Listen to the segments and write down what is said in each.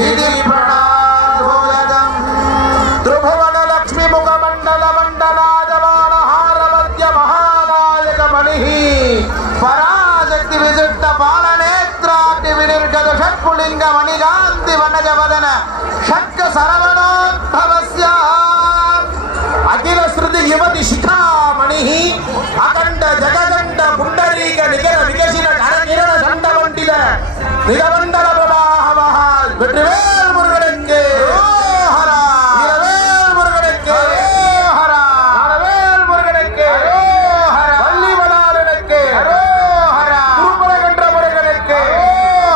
इति प्रणाधोयदम् त्रिभुवन लक्ष्मी मुख मंडल मंडलाजमान हारवद्य महानायक मणिः पराशक्ति विशिष्ट पालनेत्राग्नि विनिर्गत षट्पुलिंग मणिकांति वनज वदन षट्क सरवणोत्थवस्य अखिल श्रुति युवति शिखा मणिः अखंड जगदंड पुंडरीक निगर विकसित ಘನಕಿರಣ ದಂಡ ವಂಟಿದ ನಿಲವಂಡಲ ಪ್ರವಾಹವಹ வெற்றிவேல் முருகனுக்கு ஹர வீரவேல் முருகனுக்கு ஹர நாரவேல் முருகனுக்கு ஹர வள்ளி வளாளனுக்கு ஹர திருப்பரங்குன்ற முருகனுக்கு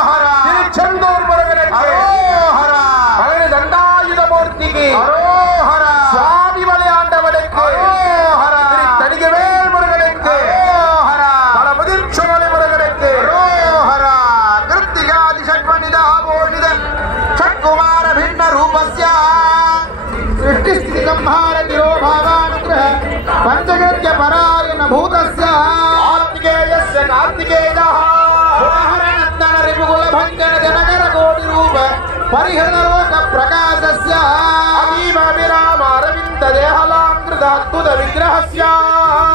ஹர திருச்செந்தூர் முருகனுக்கு ஹர பழனி தண்டாயுதமூர்த்திக்கு ஹர சுவாமி மலையாண்டவனுக்கு ஹர தணிகவேல் முருகனுக்கு ஹர பலமுதிர்ச்சோலை முருகனுக்கு ஹர கிருத்திகாதி ஷட்வனிதா போஷித षट्कुमार भिन्न रूपस्य सृष्टि स्थिति संहार तिरोभावानुग्रह पंचगत्य परायण भूतस्य कार्तिकेयस्य कार्तिकेयः पुनः नंदन रिपुकुल भंजन जनकर कोटि रूप परिहृत लोक प्रकाशस्य अतीव विराम अरविंद देहलांकृत अद्भुत विग्रहस्य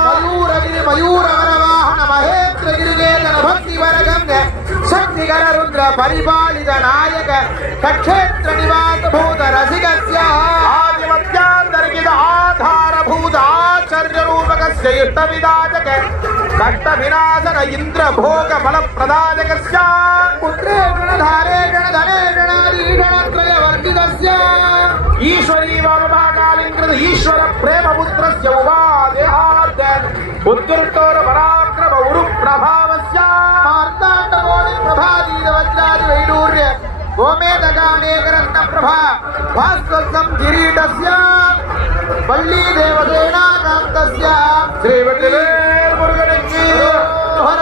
मयूरगिरि मयूर वरवाहन महेन्द्र गिरिकेतन भक्ति वरगंग शक्तिकर रुद्र परिपालित नायक कक्षेत्र निवास भूत रसिकस्य आदि मध्यांतर्गित आधार भूत आचार्य रूपकस्य इष्ट विदाचक कष्ट विनाशक इंद्र भोग बल प्रदायकस्य पुत्रे गणधारे गणधने गणादि गणत्रय वर्जितस्य ईश्वरी वामभागालिंकृत ईश्वर प्रेम पुत्रस्य उपादेहार्थ उत्कृष्टोर पराक्रम उरु प्रभावस्य मार्तांड कोटि प्रभादीत वज्रादि वैडूर्य गोमेदगानेक रत्न प्रभा भास्वरं किरीटस्य वल्ली देवसेना कान्तस्य श्री वेट्टिवेल मुरुगनुक्कु हर